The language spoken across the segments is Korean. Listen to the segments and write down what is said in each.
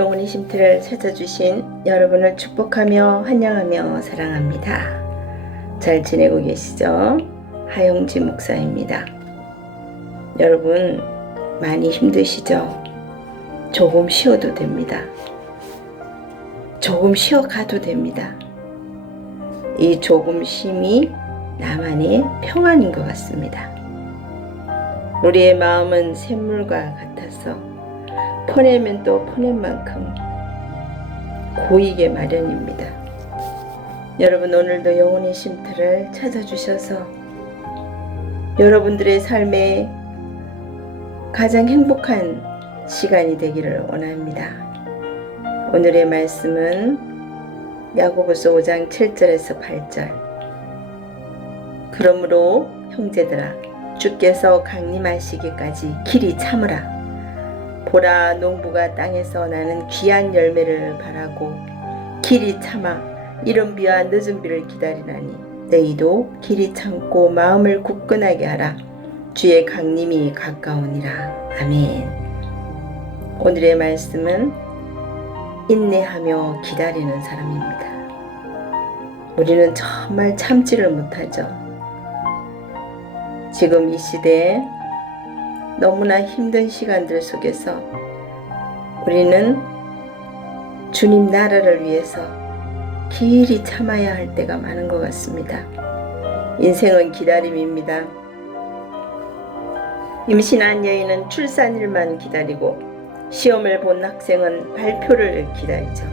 영혼의 쉼터를 찾아주신 여러분을 축복하며 환영하며 사랑합니다. 잘 지내고 계시죠? 하영지 목사입니다. 여러분 많이 힘드시죠? 조금 쉬어도 됩니다. 조금 쉬어가도 됩니다. 이 조금 쉼이 나만의 평안인 것 같습니다. 우리의 마음은 샘물과 같아서 퍼내면 또 퍼낸 만큼 고이게 마련입니다. 여러분 오늘도 영혼의 쉼터를 찾아주셔서 여러분들의 삶에 가장 행복한 시간이 되기를 원합니다. 오늘의 말씀은 야고보서 5장 7절에서 8절. 그러므로 형제들아 주께서 강림하시기까지 길이 참으라. 보라 농부가 땅에서 나는 귀한 열매를 바라고 길이 참아 이른 비와 늦은 비를 기다리나니 너희도 길이 참고 마음을 굳건하게 하라. 주의 강림이 가까우니라. 아멘. 오늘의 말씀은 인내하며 기다리는 사람입니다. 우리는 정말 참지를 못하죠. 지금 이 시대에 너무나 힘든 시간들 속에서 우리는 주님 나라를 위해서 길이 참아야 할 때가 많은 것 같습니다. 인생은 기다림입니다. 임신한 여인은 출산일만 기다리고 시험을 본 학생은 발표를 기다리죠.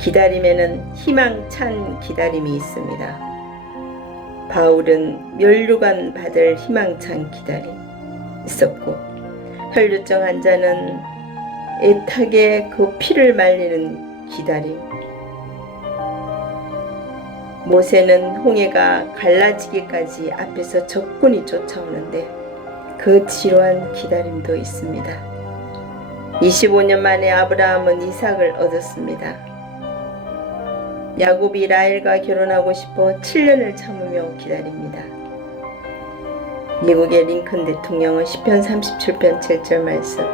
기다림에는 희망찬 기다림이 있습니다. 바울은 면류관 받을 희망찬 기다림 있었고, 혈류증 환자는 애타게 그 피를 말리는 기다림, 모세는 홍해가 갈라지기까지 앞에서 적군이 쫓아오는데 그 지루한 기다림도 있습니다. 25년 만에 아브라함은 이삭을 얻었습니다. 야곱이 라헬과 결혼하고 싶어 7년을 참으며 기다립니다. 미국의 링컨 대통령은 시편 37편 7절 말씀,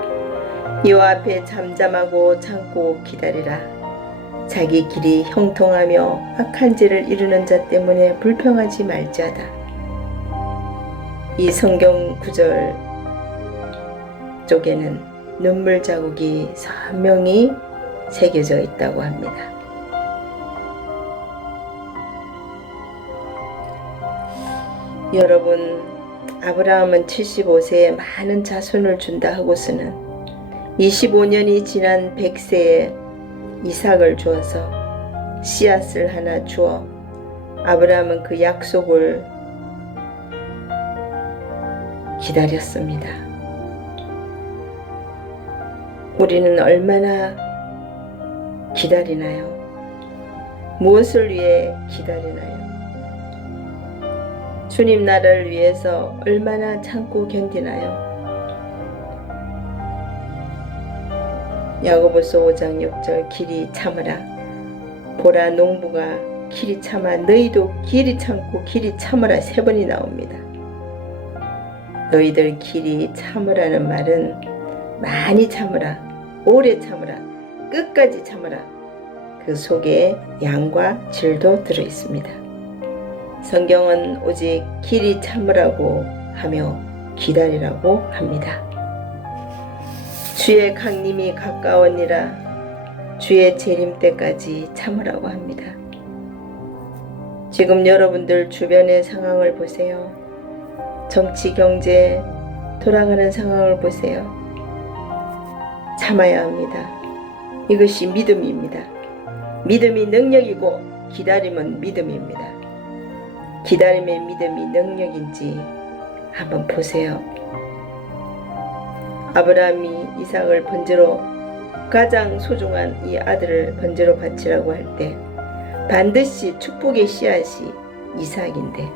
이와 앞에 잠잠하고 참고 기다리라. 자기 길이 형통하며 악한 죄를 이루는 자 때문에 불평하지 말지어다. 이 성경 구절 쪽에는 눈물 자국이 선명히 새겨져 있다고 합니다. 여러분, 아브라함은 75세에 많은 자손을 준다 하고서는 25년이 지난 100세에 이삭을 주어서 씨앗을 하나 주어 아브라함은 그 약속을 기다렸습니다. 우리는 얼마나 기다리나요? 무엇을 위해 기다리나요? 주님 나라를 위해서 얼마나 참고 견디나요? 야고보서 5장 6절 길이 참으라. 보라 농부가 길이 참아 너희도 길이 참고 길이 참으라 3번이 나옵니다. 너희들 길이 참으라는 말은 많이 참으라, 오래 참으라, 끝까지 참으라. 그 속에 양과 질도 들어있습니다. 성경은 오직 길이 참으라고 하며 기다리라고 합니다. 주의 강림이 가까우니라. 주의 재림 때까지 참으라고 합니다. 지금 여러분들 주변의 상황을 보세요. 정치, 경제 돌아가는 상황을 보세요. 참아야 합니다. 이것이 믿음입니다. 믿음이 능력이고 기다림은 믿음입니다. 기다림의 믿음이 능력인지 한번 보세요. 아브라함이 이삭을 번제로, 가장 소중한 이 아들을 번제로 바치라고 할 때 반드시 축복의 씨앗이 이삭인데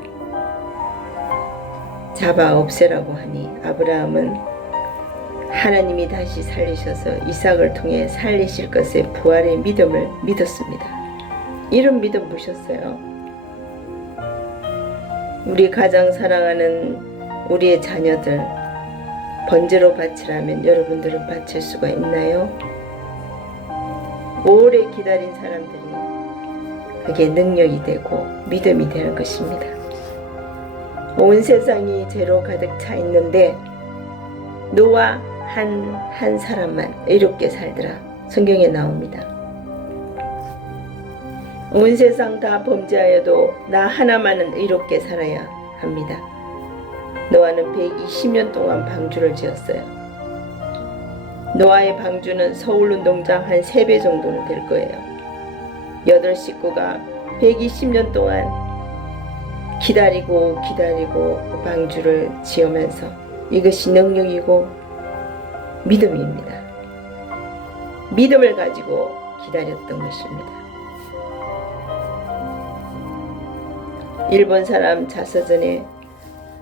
잡아 없애라고 하니 아브라함은 하나님이 다시 살리셔서 이삭을 통해 살리실 것의 부활의 믿음을 믿었습니다. 이런 믿음 보셨어요? 우리 가장 사랑하는 우리의 자녀들 번제로 바치라면 여러분들은 바칠 수가 있나요? 오래 기다린 사람들이 그게 능력이 되고 믿음이 되는 것입니다. 온 세상이 죄로 가득 차 있는데 노아 한 사람만 의롭게 살더라. 성경에 나옵니다. 온 세상 다 범죄하여도 나 하나만은 의롭게 살아야 합니다. 노아는 120년 동안 방주를 지었어요. 노아의 방주는 서울운동장 한 3배 정도는 될 거예요. 8 식구가 120년 동안 기다리고 그 방주를 지으면서 이것이 능력이고 믿음입니다. 믿음을 가지고 기다렸던 것입니다. 일본 사람 자서전에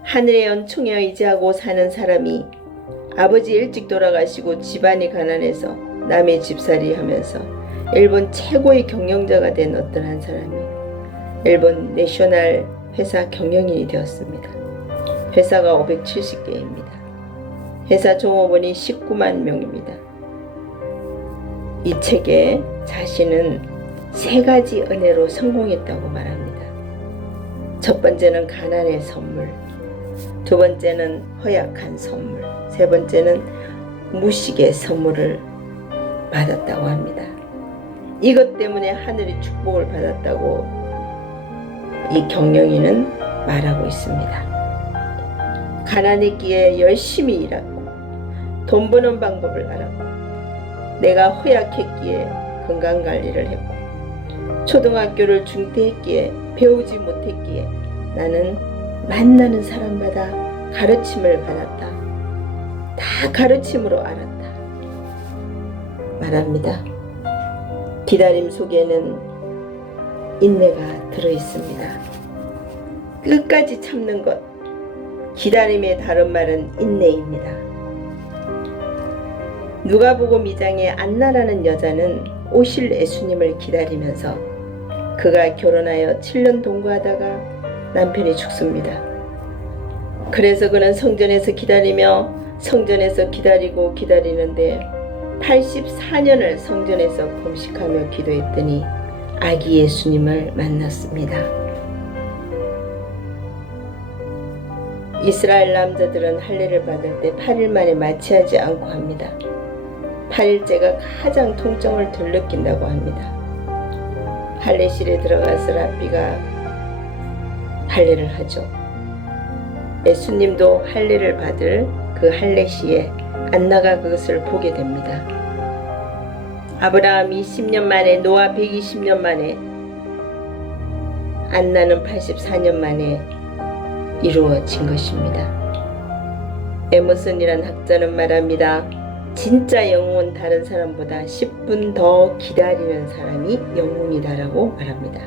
하늘의 연총에 의지하고 사는 사람이 아버지 일찍 돌아가시고 집안이 가난해서 남의 집살이 하면서 일본 최고의 경영자가 된 어떤 한 사람이 일본 내셔널 회사 경영인이 되었습니다. 회사가 570개입니다. 회사 종업원이 19만 명입니다. 이 책에 자신은 3가지 은혜로 성공했다고 말합니다. 첫 번째는 가난의 선물, 두 번째는 허약한 선물, 세 번째는 무식의 선물을 받았다고 합니다. 이것 때문에 하늘의 축복을 받았다고 이 경영인은 말하고 있습니다. 가난했기에 열심히 일하고 돈 버는 방법을 알았고 내가 허약했기에 건강관리를 했고 초등학교를 중퇴했기에 배우지 못했기에 나는 만나는 사람마다 가르침을 받았다. 다 가르침으로 알았다. 말합니다. 기다림 속에는 인내가 들어있습니다. 끝까지 참는 것, 기다림의 다른 말은 인내입니다. 누가복음 2장의 안나라는 여자는 오실 예수님을 기다리면서 그가 결혼하여 7년 동거하다가 남편이 죽습니다. 그래서 그는 성전에서 기다리며 성전에서 기다리고 기다리는데 84년을 성전에서 금식하며 기도했더니 아기 예수님을 만났습니다. 이스라엘 남자들은 할례를 받을 때 8일 만에 마취하지 않고 합니다. 8일째가 가장 통증을 덜 느낀다고 합니다. 할례실에 들어가서 랍비가 할례를 하죠. 예수님도 할례를 받을 그 할례 시에 안나가 그것을 보게 됩니다. 아브라함이 10년 만에, 노아 120년 만에, 안나는 84년 만에 이루어진 것입니다. 에머슨이란 학자는 말합니다. 진짜 영웅은 다른 사람보다 10분 더 기다리는 사람이 영웅이다라고 말합니다.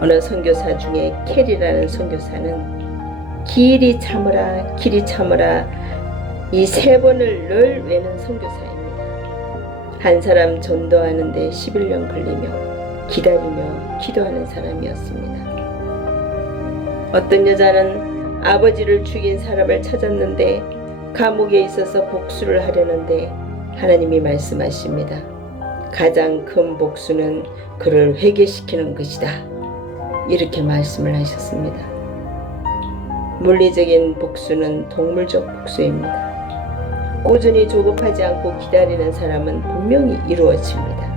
어느 선교사 중에 캐리라는 선교사는 길이 참으라 길이 참으라 이 3번을 늘 외는 선교사입니다. 한 사람 전도하는데 11년 걸리며 기다리며 기도하는 사람이었습니다. 어떤 여자는 아버지를 죽인 사람을 찾았는데 감옥에 있어서 복수를 하려는데 하나님이 말씀하십니다. 가장 큰 복수는 그를 회개시키는 것이다. 이렇게 말씀을 하셨습니다. 물리적인 복수는 동물적 복수입니다. 꾸준히 조급하지 않고 기다리는 사람은 분명히 이루어집니다.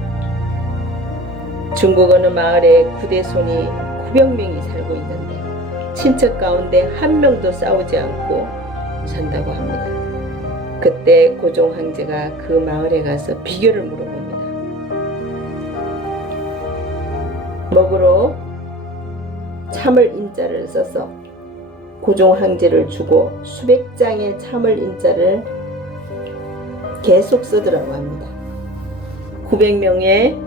중국 어느 마을에 구대손이 900명이 살고 있는데 친척 가운데 한 명도 싸우지 않고 산다고 합니다. 그때 고종 황제가 그 마을에 가서 비결을 물어봅니다. 먹으로 참을 인자를 써서 고종 황제를 주고 수백 장의 참을 인자를 계속 쓰더라고 합니다. 900명의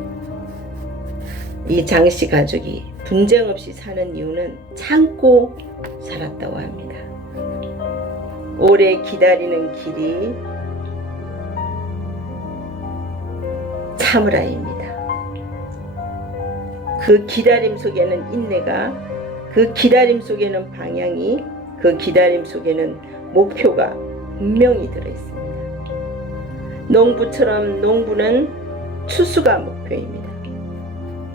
이 장씨 가족이 분쟁 없이 사는 이유는 참고 살았다고 합니다. 오래 기다리는 길이 참으라입니다. 그 기다림 속에는 인내가, 그 기다림 속에는 방향이, 그 기다림 속에는 목표가 분명히 들어있습니다. 농부처럼 농부는 추수가 목표입니다.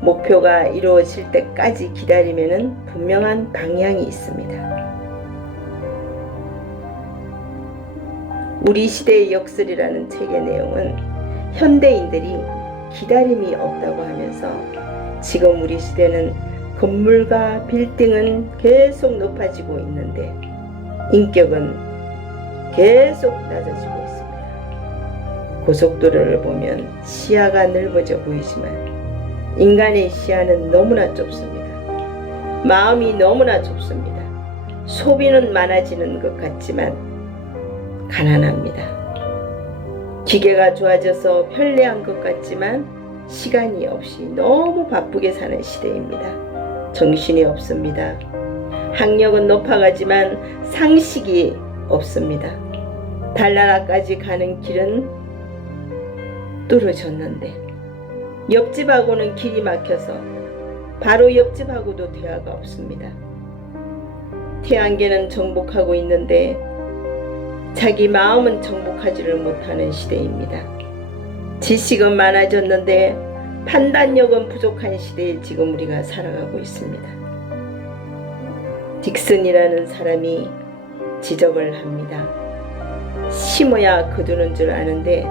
목표가 이루어질 때까지 기다리면은 분명한 방향이 있습니다. 우리 시대의 역설이라는 책의 내용은 현대인들이 기다림이 없다고 하면서 지금 우리 시대는 건물과 빌딩은 계속 높아지고 있는데 인격은 계속 낮아지고 있습니다. 고속도로를 보면 시야가 넓어져 보이지만 인간의 시야는 너무나 좁습니다. 마음이 너무나 좁습니다. 소비는 많아지는 것 같지만 가난합니다. 기계가 좋아져서 편리한 것 같지만 시간이 없이 너무 바쁘게 사는 시대입니다. 정신이 없습니다. 학력은 높아가지만 상식이 없습니다. 달나라까지 가는 길은 뚫어졌는데 옆집하고는 길이 막혀서 바로 옆집하고도 대화가 없습니다. 태양계는 정복하고 있는데 자기 마음은 정복하지를 못하는 시대입니다. 지식은 많아졌는데 판단력은 부족한 시대에 지금 우리가 살아가고 있습니다. 딕슨이라는 사람이 지적을 합니다. 심어야 거두는 줄 아는데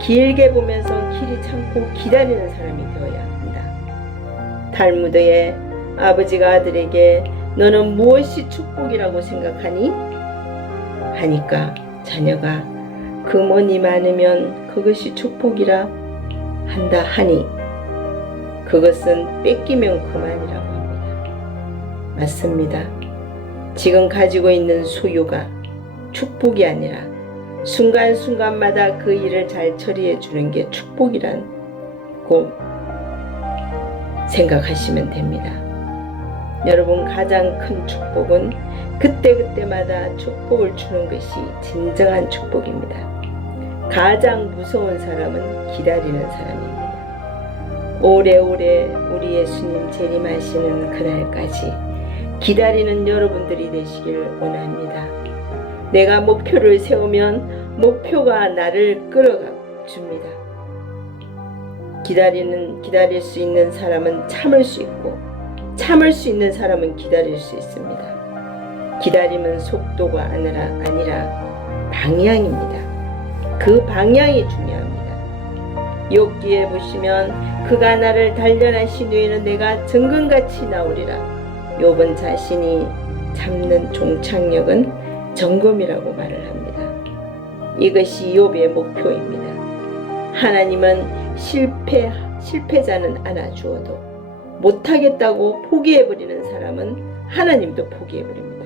길게 보면서 길이 참고 기다리는 사람이 되어야 합니다. 탈무드에 아버지가 아들에게 너는 무엇이 축복이라고 생각하니? 하니까 자녀가 금원이 많으면 그것이 축복이라 한다 하니 그것은 뺏기면 그만이라고 합니다. 맞습니다. 지금 가지고 있는 소유가 축복이 아니라 순간순간마다 그 일을 잘 처리해 주는 게 축복이라고 생각하시면 됩니다. 여러분, 가장 큰 축복은 그때그때마다 축복을 주는 것이 진정한 축복입니다. 가장 무서운 사람은 기다리는 사람입니다. 오래오래 우리 예수님 재림하시는 그날까지 기다리는 여러분들이 되시길 원합니다. 내가 목표를 세우면 목표가 나를 끌어가 줍니다. 기다릴 수 있는 사람은 참을 수 있고 참을 수 있는 사람은 기다릴 수 있습니다. 기다림은 속도가 아니라 방향입니다. 그 방향이 중요합니다. 욥기에 보시면 그가 나를 단련하신 후에는 내가 정금같이 나오리라. 욥은 자신이 잡는 종착역은 정금이라고 말을 합니다. 이것이 욥의 목표입니다. 하나님은 실패자는 안아주어도 못하겠다고 포기해버리는 사람은 하나님도 포기해버립니다.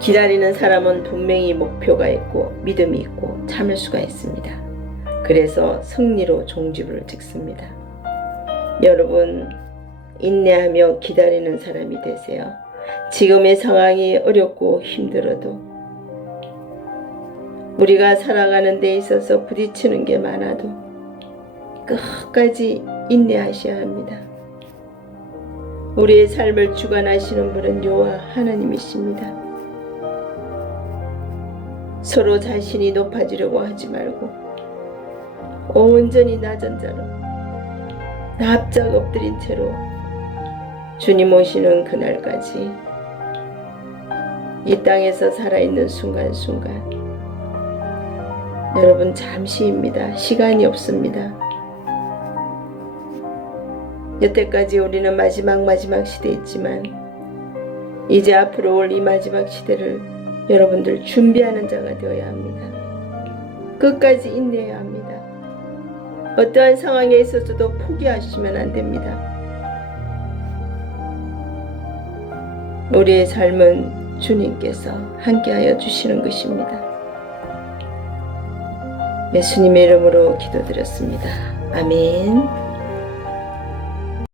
기다리는 사람은 분명히 목표가 있고 믿음이 있고 참을 수가 있습니다. 그래서 승리로 종지부를 찍습니다. 여러분, 인내하며 기다리는 사람이 되세요. 지금의 상황이 어렵고 힘들어도 우리가 살아가는 데 있어서 부딪히는 게 많아도 끝까지 인내하셔야 합니다. 우리의 삶을 주관하시는 분은 여호와 하나님이십니다. 서로 자신이 높아지려고 하지 말고 온전히 낮은 자로 납작 엎드린 채로 주님 오시는 그날까지 이 땅에서 살아있는 순간순간 여러분, 잠시입니다. 시간이 없습니다. 여태까지 우리는 마지막 시대였지만 이제 앞으로 올 이 마지막 시대를 여러분들 준비하는 자가 되어야 합니다. 끝까지 인내해야 합니다. 어떠한 상황에 있어서도 포기하시면 안 됩니다. 우리의 삶은 주님께서 함께하여 주시는 것입니다. 예수님의 이름으로 기도드렸습니다. 아멘.